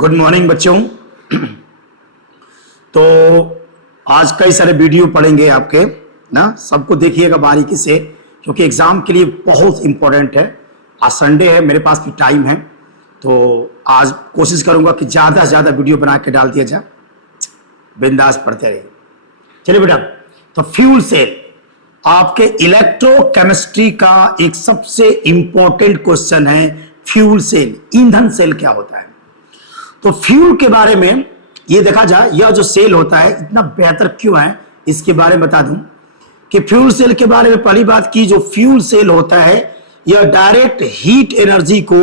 Good morning बच्चों। तो आज कई सारे वीडियो पढ़ेंगे आपके ना, सबको देखिएगा बारीकी से क्योंकि एग्जाम के लिए बहुत इंपॉर्टेंट है। आज संडे है, मेरे पास भी टाइम है, तो आज कोशिश करूंगा कि ज़्यादा से ज़्यादा वीडियो बना के डाल दिया जाए। बिंदास पढ़ते रहिए। चलिए बेटा, तो फ्यूल सेल आपके इलेक्ट्रोकेमिस्ट्री का एक सबसे इंपॉर्टेंट क्वेश्चन है। फ्यूल सेल, ईंधन सेल क्या होता है? तो फ्यूल के बारे में ये देखा जाए, यह जो सेल होता है इतना बेहतर क्यों है इसके बारे में बता दूं कि फ्यूल सेल के बारे में पहली बात की, जो फ्यूल सेल होता है यह डायरेक्ट हीट एनर्जी को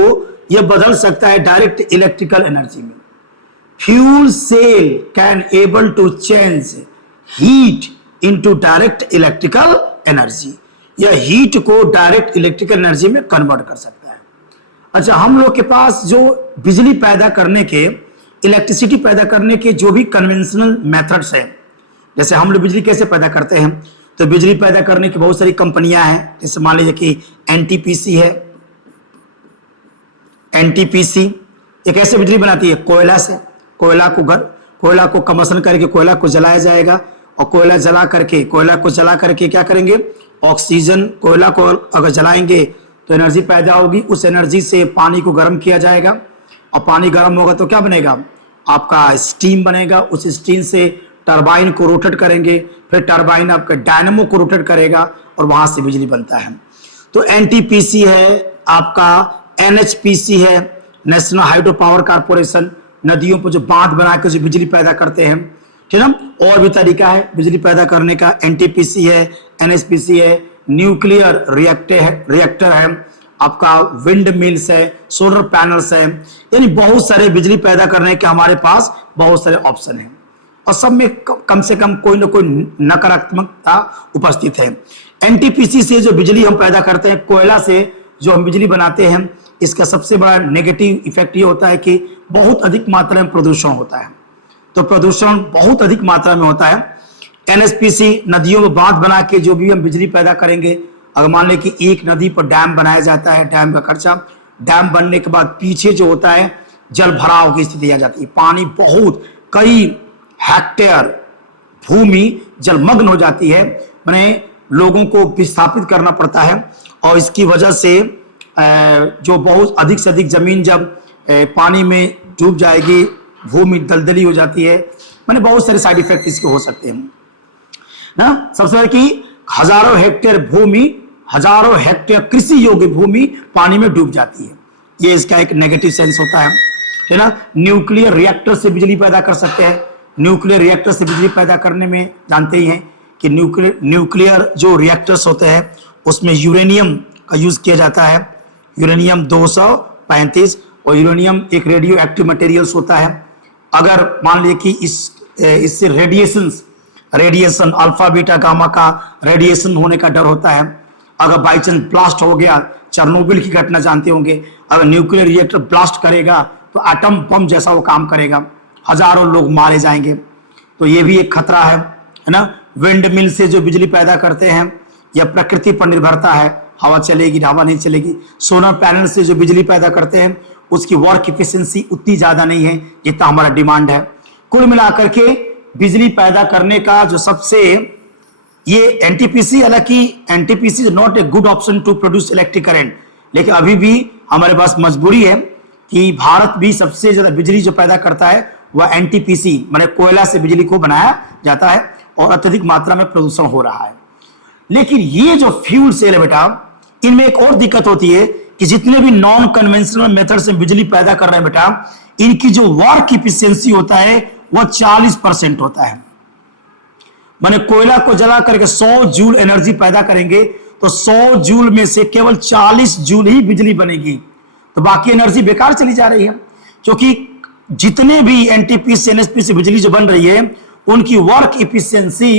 यह बदल सकता है डायरेक्ट इलेक्ट्रिकल एनर्जी में। Fuel cell can able to change heat into direct electrical energy, यह हीट को डायरेक्ट इलेक्ट्रिकल एनर्जी में कन्वर्ट कर सकता है। अच्छा, हम लोग के पास जो बिजली पैदा करने के, इलेक्ट्रिसिटी पैदा करने के जो भी कन्वेंशनल मेथड्स हैं, जैसे हम लोग बिजली कैसे पैदा करते हैं, तो बिजली पैदा करने की बहुत सारी कंपनियां हैं। जैसे मान लीजिए कि एनटीपीसी है। एनटीपीसी ये कैसे बिजली बनाती है? कोयला से। कोयला को कम्बशन करके कोयला को जलाया जाएगा और कोयला जला करके क्या करेंगे? ऑक्सीजन, कोयला को अगर जलाएंगे तो एनर्जी पैदा होगी। उस एनर्जी से पानी को गर्म किया जाएगा और पानी गर्म होगा तो क्या बनेगा? आपका स्टीम बनेगा। उस स्टीम से टरबाइन को रोटेट करेंगे, फिर टरबाइन आपका डायनेमो को रोटेट करेगा और वहां से बिजली बनता है। तो एनटीपीसी है, आपका एनएचपीसी है, नेशनल हाइड्रो पावर कारपोरेशन, नदियों पर जो बांध बना के जो बिजली पैदा करते हैं, ठीक है ना। और भी तरीका है बिजली पैदा करने का। एनटीपीसी है, एनएचपीसी है, न्यूक्लियर रिएक्टर है, आपका विंड मिल्स है, सोलर पैनल्स है, यानी बहुत सारे बिजली पैदा करने के हमारे पास बहुत सारे ऑप्शन हैं और सब में कम से कम कोई ना कोई नकारात्मकता उपस्थित है। एनटीपीसी से जो बिजली हम पैदा करते हैं, कोयला से जो हम बिजली बनाते हैं, इसका सबसे बड़ा नेगेटिव इफेक्ट ये होता है कि बहुत अधिक मात्रा में प्रदूषण होता है। तो प्रदूषण बहुत अधिक मात्रा में होता है। एनएचपीसी, नदियों में बांध बना के जो भी हम बिजली पैदा करेंगे, अगर मान लें कि एक नदी पर डैम बनाया जाता है, डैम का खर्चा, डैम बनने के बाद पीछे जो होता है जल भराव की स्थिति आ जाती है। पानी बहुत कई हेक्टेयर भूमि जलमग्न हो जाती है, मैंने लोगों को विस्थापित करना पड़ता है और इसकी वजह से जो बहुत अधिक से अधिक जमीन जब पानी में डूब जाएगी, भूमि दलदली हो जाती है, मैंने बहुत सारे साइड इफेक्ट इसके हो सकते हैं ना। सबसे पहले कि हजारों हेक्टेयर कृषि योग्य भूमि पानी में डूब जाती है, ये इसका एक नेगेटिव सेंस होता है ना। न्यूक्लियर रिएक्टर से बिजली पैदा कर सकते हैं। न्यूक्लियर रिएक्टर से बिजली पैदा करने में जानते ही हैं कि न्यूक्लियर जो रिएक्टर्स होते हैं उसमें यूरेनियम का यूज किया जाता है, यूरेनियम 235, और यूरेनियम एक रेडियो एक्टिव मटेरियल्स होता है। अगर मान लीजिए कि इससे रेडिएशन अल्फा बीटा गामा का रेडिएशन होने का डर होता है। अगर बाई चांस ब्लास्ट हो गया, चेरनोबिल की घटना जानते होंगे, अगर न्यूक्लियर रिएक्टर ब्लास्ट करेगा तो एटम बम जैसा वो काम करेगा, हजारों लोग मारे जाएंगे। तो ये भी एक खतरा है ना। विंड मिल से जो बिजली पैदा करते हैं यह प्रकृति पर निर्भरता है, हवा चलेगी हवा नहीं चलेगी। सोलर पैनल से जो बिजली पैदा करते हैं उसकी वर्क इफिशिएंसी उतनी ज्यादा नहीं है जितना हमारा डिमांड है। कुल मिलाकर के बिजली पैदा करने का जो सबसे ये एनटीपीसी, हालांकि NTPC is not a good option to produce electric current, लेकिन अभी भी हमारे पास मजबूरी है कि भारत भी सबसे ज्यादा बिजली जो पैदा करता है वह एनटीपीसी माने कोयला से बिजली को बनाया जाता है और अत्यधिक मात्रा में प्रदूषण हो रहा है। लेकिन ये जो फ्यूल सेल है बेटा, इनमें एक और दिक्कत होती है कि जितने भी नॉन कन्वेंशनल मेथड से बिजली पैदा कर रहे हैं बेटा, इनकी जो वर्क इफिशियंसी होता है वह 40% होता है। माने कोयला को जला करके 100 जूल एनर्जी पैदा करेंगे तो 100 जूल में से केवल 40 जूल ही बिजली बनेगी, तो बाकी एनर्जी बेकार चली जा रही है। क्योंकि जितने भी एनटीपीसी एनएचपीसी बिजली जो बन रही है उनकी वर्क इफिशियंसी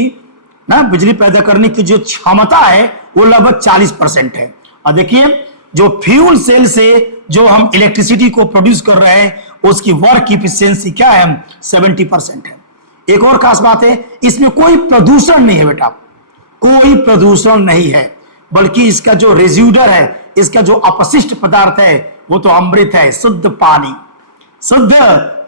ना, बिजली पैदा करने की जो क्षमता है वो लगभग 40% है। और देखिए जो फ्यूल सेल से जो हम इलेक्ट्रिसिटी को प्रोड्यूस कर रहे हैं उसकी वर्क इफिशियंसी क्या है? 70% है। एक और खास बात है, इसमें कोई प्रदूषण नहीं है बेटा, कोई प्रदूषण नहीं है, बल्कि इसका जो रेज्यूडर है, इसका जो अपशिष्ट पदार्थ है वो तो अमृत है, शुद्ध पानी, शुद्ध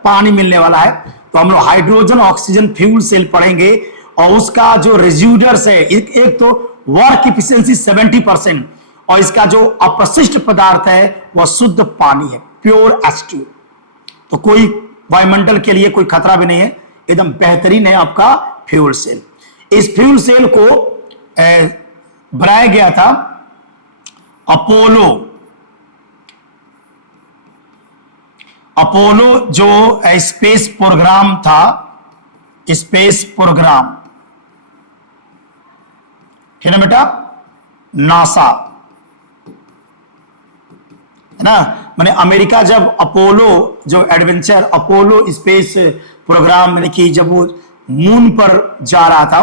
पानी मिलने वाला है। तो हम लोग हाइड्रोजन ऑक्सीजन फ्यूल सेल पढ़ेंगे और उसका जो रेज्यूडर्स है, एक तो वर्क इफिशिएंसी 70% और इसका जो अपशिष्ट पदार्थ है वह शुद्ध पानी है, प्योर H2। तो कोई वायुमंडल के लिए कोई खतरा भी नहीं है, एकदम बेहतरीन है आपका फ्यूल सेल। इस फ्यूल सेल को बनाया गया था अपोलो जो स्पेस प्रोग्राम था, स्पेस प्रोग्राम है ना बेटा, नासा है ना, माने अमेरिका जब अपोलो जो एडवेंचर अपोलो स्पेस प्रोग्राम मैंने कि जब वो मून पर जा रहा था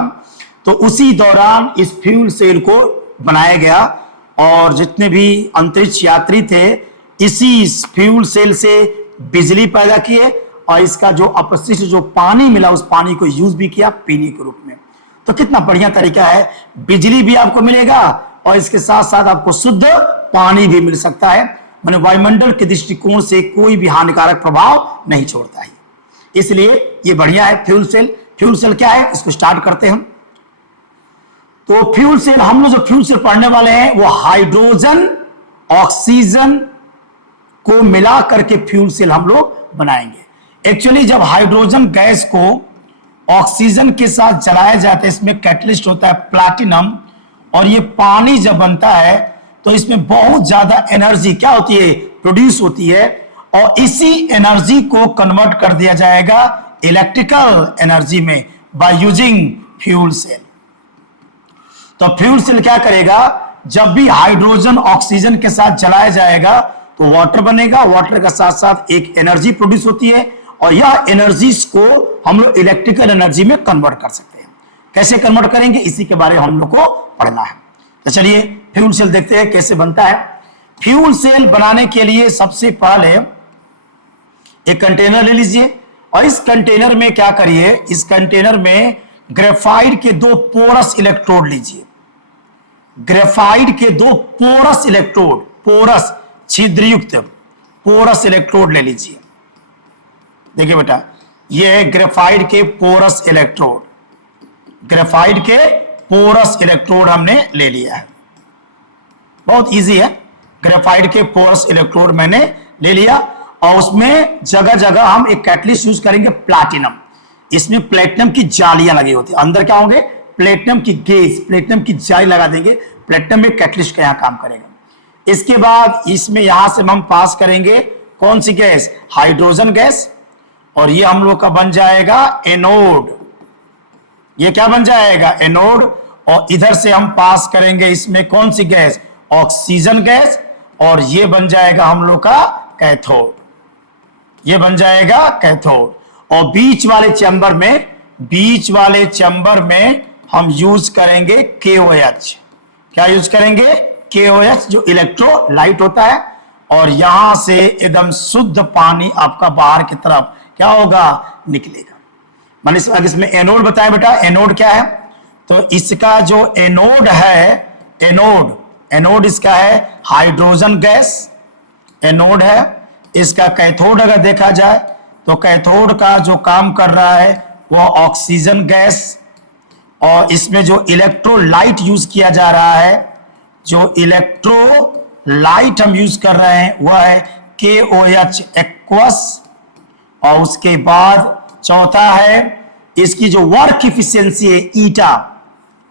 तो उसी दौरान इस फ्यूल सेल को बनाया गया और जितने भी अंतरिक्ष यात्री थे इसी फ्यूल सेल से बिजली पैदा किए और इसका जो अपशिष्ट जो पानी मिला उस पानी को यूज भी किया पीने के रूप में। तो कितना बढ़िया तरीका है, बिजली भी आपको मिलेगा और इसके साथ साथ आपको शुद्ध पानी भी मिल सकता है। माने वायुमंडल के दृष्टिकोण से कोई भी हानिकारक प्रभाव नहीं छोड़ता है, इसलिए ये बढ़िया है फ्यूल सेल। फ्यूल सेल क्या है, इसको स्टार्ट करते हैं हम। तो फ्यूल सेल, हम लोग जो फ्यूल सेल पढ़ने वाले हैं वो हाइड्रोजन ऑक्सीजन को मिला करके फ्यूल सेल हम लोग बनाएंगे। एक्चुअली जब हाइड्रोजन गैस को ऑक्सीजन के साथ जलाया जाता है, इसमें कैटलिस्ट होता है प्लैटिनम, और ये पानी जब बनता है तो इसमें बहुत ज्यादा एनर्जी क्या होती है, प्रोड्यूस होती है, और इसी एनर्जी को कन्वर्ट कर दिया जाएगा इलेक्ट्रिकल एनर्जी में बाय यूजिंग फ्यूल सेल। तो फ्यूल सेल क्या करेगा, जब भी हाइड्रोजन ऑक्सीजन के साथ जलाया जाएगा तो वाटर बनेगा, वाटर के साथ साथ एक एनर्जी प्रोड्यूस होती है और यह एनर्जीज को हम लोग इलेक्ट्रिकल एनर्जी में कन्वर्ट कर सकते हैं। कैसे कन्वर्ट करेंगे इसी के बारे में हम लोग को पढ़ना है। तो चलिए फ्यूल सेल देखते हैं कैसे बनता है। फ्यूल सेल बनाने के लिए सबसे पहले एक कंटेनर ले लीजिए और इस कंटेनर में क्या करिए, इस कंटेनर में ग्रेफाइट के 2 पोरस इलेक्ट्रोड लीजिए। ग्रेफाइट के 2 पोरस इलेक्ट्रोड, पोरस छिद्रयुक्त पोरस इलेक्ट्रोड ले लीजिए। देखिए बेटा, ये है ग्रेफाइट के पोरस इलेक्ट्रोड, ग्रेफाइट के पोरस इलेक्ट्रोड हमने ले लिया है। बहुत इजी है, ग्रेफाइट के पोरस इलेक्ट्रोड मैंने ले लिया और उसमें जगह जगह हम एक कैटलिस्ट यूज करेंगे प्लैटिनम। इसमें प्लेटिनम की जालियां लगी होती है, अंदर क्या होंगे, प्लेटिनम की गेज, प्लेटिनम की जाली लगा देंगे। प्लेटिनम में कैटलिस्ट का यहां काम करेगा। इसके बाद इसमें यहां से हम पास करेंगे कौन सी गैस, हाइड्रोजन गैस, और ये हम लोग का बन जाएगा एनोड। ये क्या बन जाएगा, एनोड। और इधर से हम पास करेंगे इसमें कौन सी गैस, ऑक्सीजन गैस, और ये बन जाएगा हम लोग का कैथोड। ये बन जाएगा कैथोड। और बीच वाले चैम्बर में, बीच वाले चैम्बर में हम यूज करेंगे KOH। क्या यूज करेंगे, KOH जो इलेक्ट्रोलाइट होता है। और यहां से एकदम शुद्ध पानी आपका बाहर की तरफ क्या होगा, निकलेगा। मैंने इसमें एनोड बताया बेटा, एनोड क्या है, तो इसका जो एनोड है, एनोड इसका है हाइड्रोजन गैस, एनोड है। इसका कैथोड अगर देखा जाए तो कैथोड का जो काम कर रहा है वह ऑक्सीजन गैस, और इसमें जो इलेक्ट्रोलाइट यूज किया जा रहा है, जो इलेक्ट्रोलाइट हम यूज कर रहे हैं वह है KOH एक्वस। और उसके बाद चौथा है इसकी जो वर्क इफिशियंसी है ईटा,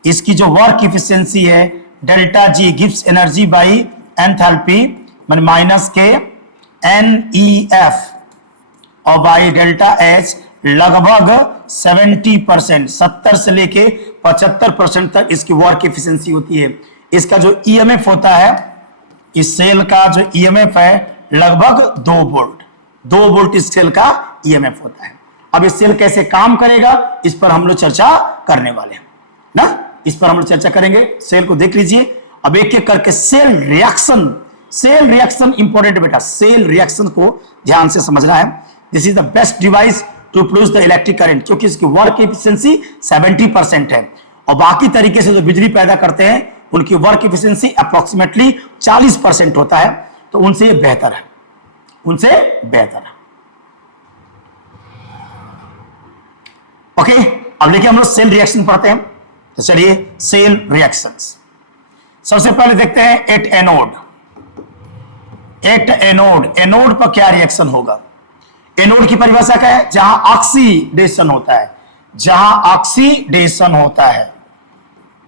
इसकी जो वर्क इफिशियंसी है delta G gives energy by enthalpy minus के NEF, और बाई डेल्टा H लगभग 70%, 70 से लेके 75% तक इसकी वर्क इफिशियंसी होती है। इसका जो EMF होता है, इस सेल का जो EMF है लगभग 2 वोल्ट, 2 वोल्ट इस सेल का EMF होता है। अब इस सेल कैसे काम करेगा इस पर हम लोग चर्चा करने वाले हैं ना, इस पर हम लोग चर्चा करेंगे। सेल को देख लीजिए। अब एक एक करके सेल रिएक्शन इंपॉर्टेंट बेटा, सेल रिएक्शन को ध्यान से समझना है। This is the best device to produce the electric current, क्योंकि इसकी वर्क एफिशिएंसी 70% है और बाकी तरीके से जो बिजली पैदा करते हैं उनकी वर्क एफिशिएंसी अप्रोक्सीमेटली 40% होता है। तो उनसे बेहतर है, उनसे बेहतर है। ओके, अब देखिए हम लोग सेल रिएक्शन पढ़ते हैं। तो चलिए सेल रिएक्शंस सबसे पहले देखते हैं at anode. At anode, anode पर क्या रिएक्शन होगा? एनोड की परिभाषा क्या है? जहां ऑक्सीडेशन होता है, जहां ऑक्सीडेशन होता है,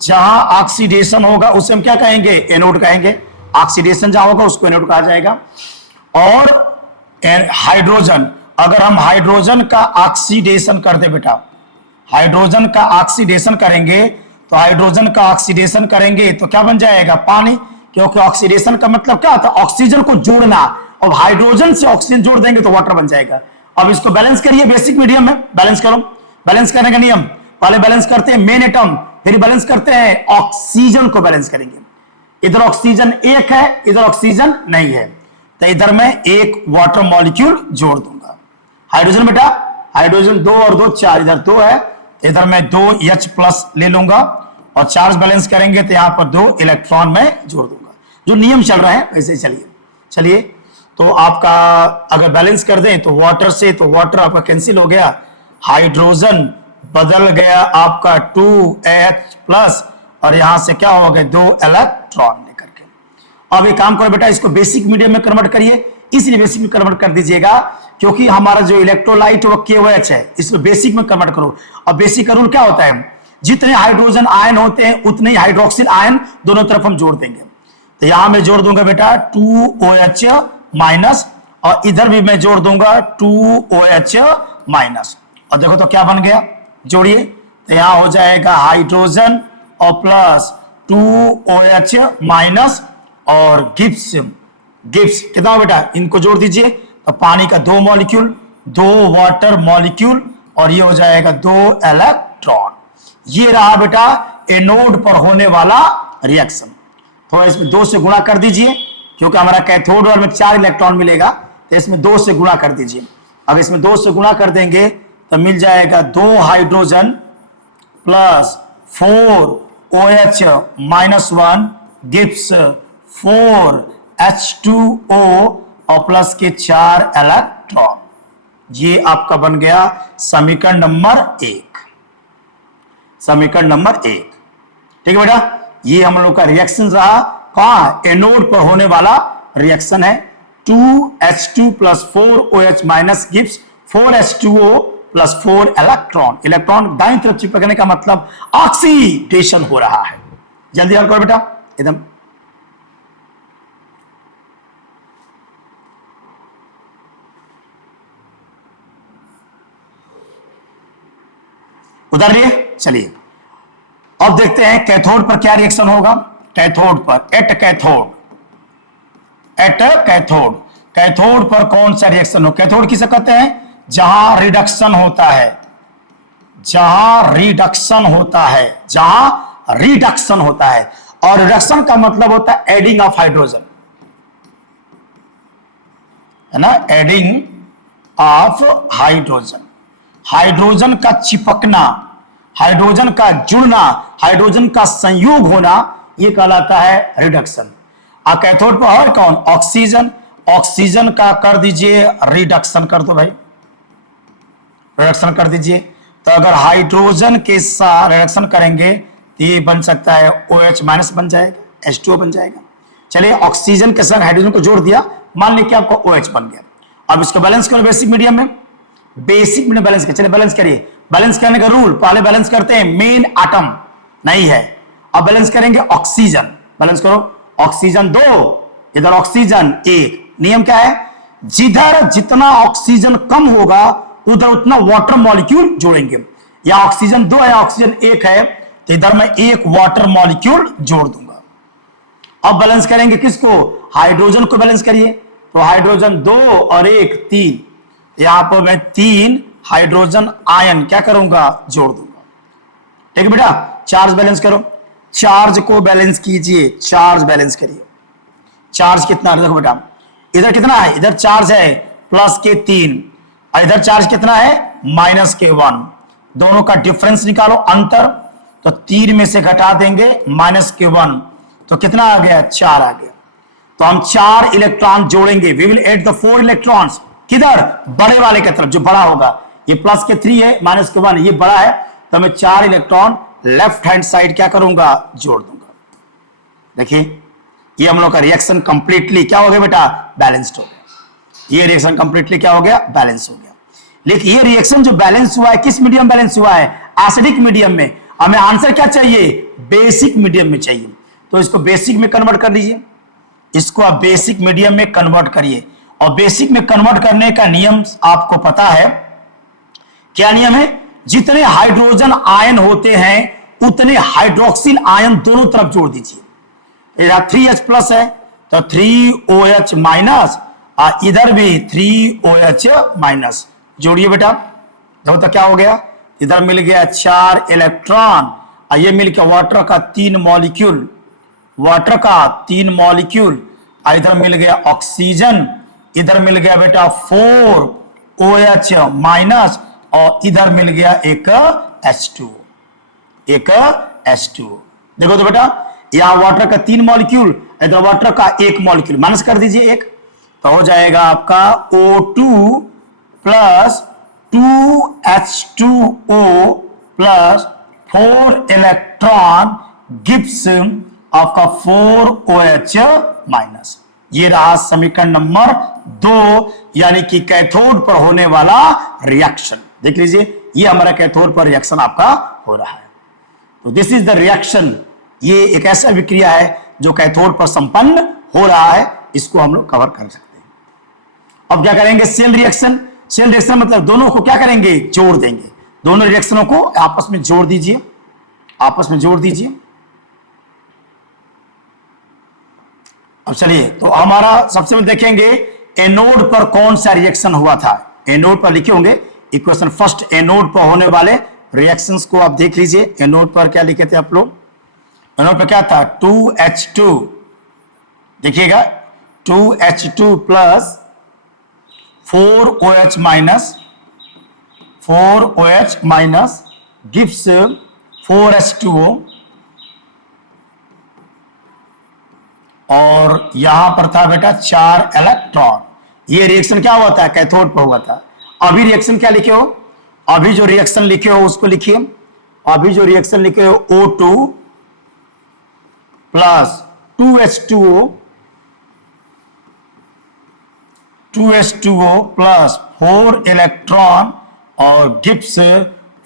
जहां ऑक्सीडेशन होगा उसे हम क्या कहेंगे? एनोड कहेंगे। ऑक्सीडेशन जहां होगा उसको एनोड कहा जाएगा। और हाइड्रोजन, अगर हम हाइड्रोजन का ऑक्सीडेशन कर दे बेटा, हाइड्रोजन का ऑक्सीडेशन करेंगे तो हाइड्रोजन का ऑक्सीडेशन करेंगे तो क्या बन जाएगा? पानी। क्योंकि ऑक्सीडेशन का मतलब क्या होता है? ऑक्सीजन को जोड़ना। और हाइड्रोजन से ऑक्सीजन जोड़ देंगे तो वाटर बन जाएगा। अब इसको बैलेंस करिए बेसिक मीडियम में, बैलेंस करो। बैलेंस करने का नियम, पहले बैलेंस करते हैं मेन एटम, फिर बैलेंस करते हैं ऑक्सीजन को बैलेंस करेंगे। इधर ऑक्सीजन एक है, इधर ऑक्सीजन नहीं है, तो इधर मैं एक वाटर मॉलिक्यूल जोड़ दूंगा। हाइड्रोजन बेटा, हाइड्रोजन 2 और 2 4, इधर 2 है, इधर मैं 2H प्लस ले लूंगा और चार्ज बैलेंस करेंगे तो यहां पर 2 इलेक्ट्रॉन में जोड़ दूंगा। जो नियम चल रहा है वैसे चलिए। चलिए तो आपका अगर बैलेंस कर दें तो वाटर से, तो वाटर आपका कैंसिल हो गया, हाइड्रोजन बदल गया आपका 2H प्लस और यहां से क्या हो गया? 2 इलेक्ट्रॉन लेकर के। अब एक काम करो बेटा, इसको बेसिक मीडियम में कन्वर्ट करिए। इसलिए बेसिक में कन्वर्ट कर दीजिएगा क्योंकि हमारा जो इलेक्ट्रोलाइट वो KOH है, इसको बेसिक में कन्वर्ट करो। अब बेसिक का रूल क्या होता है? जितने हाइड्रोजन आयन होते हैं उतने ही हाइड्रोक्सिल आयन दोनों तरफ हम जोड़ देंगे। तो यहां मैं जोड़ दूंगा बेटा 2OH माइनस और इधर भी मैं जोड़ दूंगा 2OH माइनस। और देखो तो क्या बन गया, जोड़िए तो यहां हो जाएगा हाइड्रोजन और प्लस 2OH माइनस और गिब्स। गिब्स कितना बेटा? इनको जोड़ दीजिए तो पानी का 2 मॉलिक्यूल, 2 वाटर मॉलिक्यूल और ये हो जाएगा 2 इलेक्ट्रॉन। ये रहा बेटा एनोड पर होने वाला रिएक्शन। थोड़ा इसमें 2 से गुणा कर दीजिए क्योंकि हमारा कैथोड वाले में 4 इलेक्ट्रॉन मिलेगा, तो इसमें 2 से गुणा कर दीजिए। अब इसमें 2 से गुणा कर देंगे तो मिल जाएगा 2 hydrogen plus 4OH minus 1 Gibbs 4H2O और प्लस के 4 इलेक्ट्रॉन। ये आपका बन गया समीकरण नंबर 1। समीकरण नंबर 1, ठीक है बेटा। ये हम लोग का रिएक्शन रहा, कहां? एनोड पर होने वाला रिएक्शन है। 2H2 plus 4OH minus gives 4H2O plus 4 electron. Electron दाईं तरफ चिपकने का मतलब ऑक्सीडेशन हो रहा है। जल्दी हल करो बेटा एकदम। उधर लिए चलिए अब देखते हैं कैथोड पर क्या रिएक्शन होगा। कैथोड पर, at cathode, at cathode, cathode पर कौन सा रिएक्शन हो? कैथोड किसे कहते हैं? जहां रिडक्शन होता है, जहां रिडक्शन होता है, जहां रिडक्शन होता है। और रिडक्शन का मतलब होता है एडिंग ऑफ हाइड्रोजन, है ना, एडिंग ऑफ हाइड्रोजन। हाइड्रोजन का चिपकना, हाइड्रोजन का जुड़ना, हाइड्रोजन का संयोग होना, यह कहलाता है रिडक्शन। कैथोड पर और कौन? ऑक्सीजन। ऑक्सीजन का कर दीजिए रिडक्शन कर दो भाई, रिडक्शन कर दीजिए। तो अगर हाइड्रोजन के साथ रिडक्शन करेंगे तो ये बन सकता है OH माइनस बन जाएगा, H2O बन जाएगा। चलिए ऑक्सीजन के साथ हाइड्रोजन को जोड़ दिया, मान लीजिए आपका OH बन गया। अब इसको बैलेंस करो बेसिक मीडियम में, बेसिक में बैलेंस कर। चलिए बैलेंस करिए। बैलेंस करने का रूल, पहले बैलेंस करते हैं मेन एटम, नहीं है। अब बैलेंस करेंगे ऑक्सीजन। बैलेंस करो, ऑक्सीजन 2, इधर ऑक्सीजन 1। नियम क्या है? जिधर जितना ऑक्सीजन कम होगा उधर उतना वाटर मॉलिक्यूल जोड़ेंगे। या ऑक्सीजन 2 है, ऑक्सीजन 1 है, तो इधर मैं 1 वाटर मॉलिक्यूल जोड़ दूंगा। अब बैलेंस करेंगे किसको? हाइड्रोजन को बैलेंस करिए। तो हाइड्रोजन 2 और 1 3, यहां पर मैं 3 हाइड्रोजन आयन क्या करूंगा? जोड़ दूंगा। ठीक है बेटा। चार्ज बैलेंस करो, चार्ज को बैलेंस कीजिए, चार्ज बैलेंस करिए। चार्ज कितना है देखो बेटा, इधर कितना है? इधर चार्ज है प्लस के 3 और इधर चार्ज कितना है? माइनस के 1। दोनों का डिफरेंस निकालो, अंतर। तो 3 में से घटा देंगे माइनस के 1, तो कितना आ गया? 4 आ गया। तो हम 4 इलेक्ट्रॉन जोड़ेंगे। We will add the 4 electrons किधर? बड़े वाले की तरफ, जो बड़ा होगा। ये प्लस के 3 है, माइनस के 1, ये बड़ा है, तो मैं 4 इलेक्ट्रॉन लेफ्ट हैंड साइड क्या करूंगा, जोड़ दूंगा। देखिए ये हम लोग का रिएक्शन कंप्लीटली क्या हो गया बेटा, बैलेंस्ड हो गया। ये रिएक्शन कंप्लीटली क्या हो गया, बैलेंस हो गया। लेकिन ये रिएक्शन जो बैलेंस हुआ है, किस मीडियम बैलेंस हुआ है, एसिडिक मीडियम में। हमें आंसर क्या चाहिए, बेसिक मीडियम में चाहिए। तो इसको बेसिक में कन्वर्ट कर लीजिए, इसको आप बेसिक मीडियम में कन्वर्ट करिए। और बेसिक में कन्वर्ट करने का नियम आपको पता है, क्या नियम है, जितने हाइड्रोजन आयन होते हैं उतने हाइड्रोक्सिल आयन दोनों तरफ जोड़ दीजिए। यहां 3H प्लस है तो 3OH माइनस, और इधर भी 3OH माइनस, जोड़िए बेटा। देखो तो क्या हो गया, इधर मिल गया 4 इलेक्ट्रॉन, और ये मिल गया वाटर का 3 मॉलिक्यूल, वाटर का 3 मॉलिक्यूल, और इधर मिल गया ऑक्सीजन, इधर मिल गया बेटा 4OH माइनस, और इधर मिल गया एक H2, एक H2। देखो तो बेटा यहां वाटर का 3 मॉलिक्यूल, इधर वाटर का 1 मॉलिक्यूल, माइनस कर दीजिए 1, तो हो जाएगा आपका O2 plus 2H2O plus 4 electron gives आपका 4OH माइनस। ये रहा समीकरण नंबर 2, यानी कि कैथोड पर होने वाला रिएक्शन। देख लीजिए ये हमारा कैथोड पर रिएक्शन आपका हो रहा है। तो दिस इज द रिएक्शन, ये एक ऐसा विक्रिया है जो कैथोड पर संपन्न हो रहा है, इसको हम लोग कवर कर सकते हैं। अब क्या करेंगे, सेल रिएक्शन। सेल रिएक्शन मतलब दोनों को क्या करेंगे, जोड़ देंगे। दोनों रिएक्शनों को आपस में जोड़ दीजिए, आपस में जोड़ दीजिए। अब चलिए तो हमारा सबसे पहले देखेंगे एनोड पर कौन सा रिएक्शन हुआ था। एनोड पर लिखे होंगे इक्वेशन, फर्स्ट एनोड पर होने वाले रिएक्शंस को आप देख लीजिए। एनोड पर क्या लिखे थे आप लोग, एनोड पर क्या था, 2H2, देखिएगा 2H2 plus 4OH minus, 4OH minus gives 4H2O, और यहां पर था बेटा 4 इलेक्ट्रॉन। ये रिएक्शन क्या हुआ था, कैथोड पर हुआ था। अभी रिएक्शन क्या लिखे हो, अभी जो रिएक्शन लिखे हो उसको लिखिए। अभी जो रिएक्शन लिखे हो O2 plus 2H2O, 2H2O plus 4 electron और गिव्स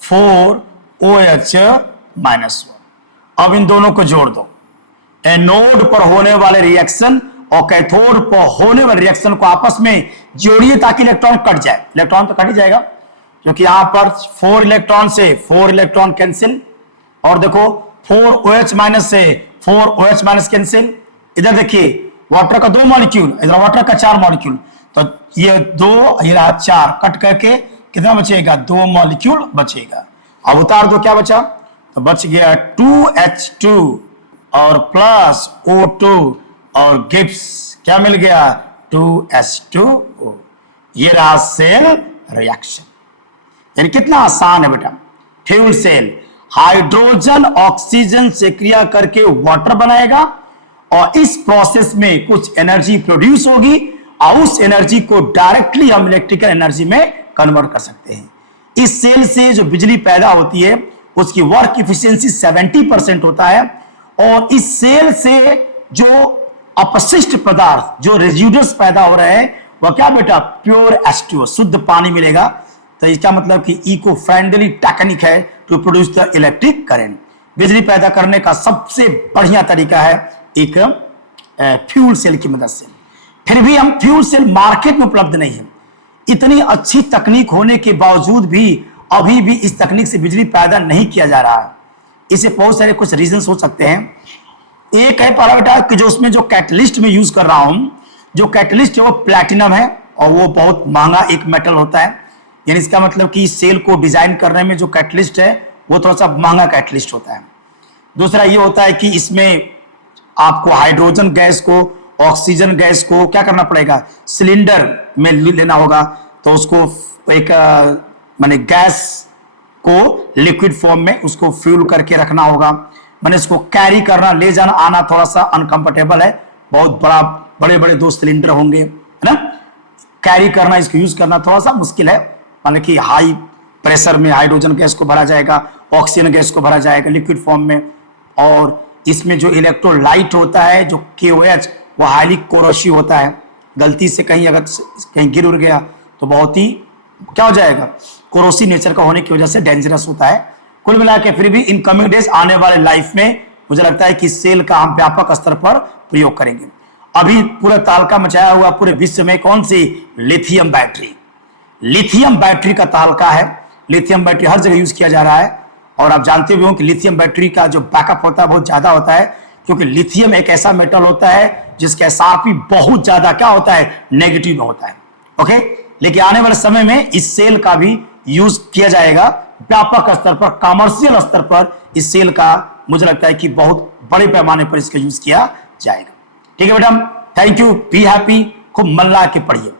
4OH माइनस 1। अब इन दोनों को जोड़ दो। एनोड पर होने वाले रिएक्शन और कैथोड पर होने वाले रिएक्शन को आपस में जोड़िए ताकि इलेक्ट्रॉन कट जाए। इलेक्ट्रॉन तो कट ही जाएगा क्योंकि यहां पर 4 इलेक्ट्रॉन से 4 इलेक्ट्रॉन कैंसिल, और देखो 4OH माइनस से 4OH माइनस कैंसिल। इधर देखिए वाटर का 2 मॉलिक्यूल, इधर वाटर का 4 मॉलिक्यूल, तो ये 2 ये रहा 4, कट करके कितना बचेगा, 2 मॉलिक्यूल बचेगा। अब उतार दो, क्या बचा, तो बच गया 2H2 और प्लस O2 और गिव्स क्या मिल गया, 2H2O। ये रहा सेल रिएक्शन। यानी कितना आसान है बेटा। फ्यूल सेल हाइड्रोजन ऑक्सीजन से क्रिया करके वाटर बनाएगा और इस प्रोसेस में कुछ एनर्जी प्रोड्यूस होगी और उस एनर्जी को डायरेक्टली हम इलेक्ट्रिकल एनर्जी में कन्वर्ट कर सकते हैं। इस सेल से जो बिजली पैदा होती है उसकी वर्क इफिशियंसी 70% होता है, और इस सेल से जो अपशिष्ट पदार्थ जो रेजिडुअल्स पैदा हो रहे हैं वह क्या बेटा, प्योर H2O, शुद्ध पानी मिलेगा। तो इसका मतलब कि इको फ्रेंडली टेक्निक है to produce the electric current. बिजली पैदा करने का सबसे बढ़िया तरीका है एक फ्यूल सेल की मदद से। फिर भी हम फ्यूल सेल मार्केट में उपलब्ध नहीं है। इतनी अच्छी तकनीक होने के बावजूद भी अभी भी इस तकनीक से बिजली पैदा नहीं किया जा रहा है। इसे बहुत सारे कुछ रीजंस हो सकते हैं। एक है पहला बेटा कि जो उसमें जो कैटलिस्ट में यूज कर रहा हूं, जो कैटलिस्ट है वो प्लैटिनम है और वो बहुत महंगा एक मेटल होता है। यानी इसका मतलब कि सेल को डिजाइन करने में जो कैटलिस्ट है वो थोड़ा सा महंगा कैटलिस्ट होता है। दूसरा ये होता है कि इसमें आपको हाइड्रोजन गैस को ऑक्सीजन गैस को क्या करना पड़ेगा, सिलेंडर में लेना होगा, तो उसको एक माने गैस को लिक्विड फॉर्म में उसको फ्यूल करके रखना होगा। मैंने इसको कैरी करना, ले जाना आना थोड़ा सा अनकंफर्टेबल है। बहुत बड़े बड़े 2 सिलेंडर होंगे, है ना। कैरी करना, इसको यूज करना थोड़ा सा मुश्किल है, माने कि हाई प्रेशर में हाइड्रोजन गैस को भरा जाएगा, ऑक्सीजन गैस को भरा जाएगा लिक्विड फॉर्म में। और इसमें जो इलेक्ट्रोलाइट होता है जो KOH, वो हाईली कोरोसिव होता है। गलती से कहीं अगर कहीं गिर उड़ गया तो बहुत ही क्या हो जाएगा, कोरोसिव नेचर का होने की वजह से डेंजरस होता है। कुल मिला के फिर भी इन कमिंग डेज आने वाले लाइफ में मुझे लगता है कि सेल का हम व्यापक स्तर पर प्रयोग करेंगे। अभी पूरा तालका मचाया हुआ पूरे विश्व में कौन सी, लिथियम बैटरी। लिथियम बैटरी का तालका है। लिथियम बैटरी हर जगह यूज किया जा रहा है और आप जानते भी हो कि लिथियम बैटरी का जो बैकअप होता है बहुत ज्यादा होता है, क्योंकि लिथियम एक ऐसा मेटल होता है जिसका SRP बहुत ज्यादा क्या होता है, नेगेटिव में होता है। ओके, लेकिन आने वाले समय में इस सेल का भी यूज किया जाएगा व्यापक स्तर पर, कमर्शियल स्तर पर इस सेल का मुझे लगता है कि बहुत बड़े पैमाने पर इसका यूज किया जाएगा। ठीक है madam, thank you, be happy, खूब मन ला के पढ़िए।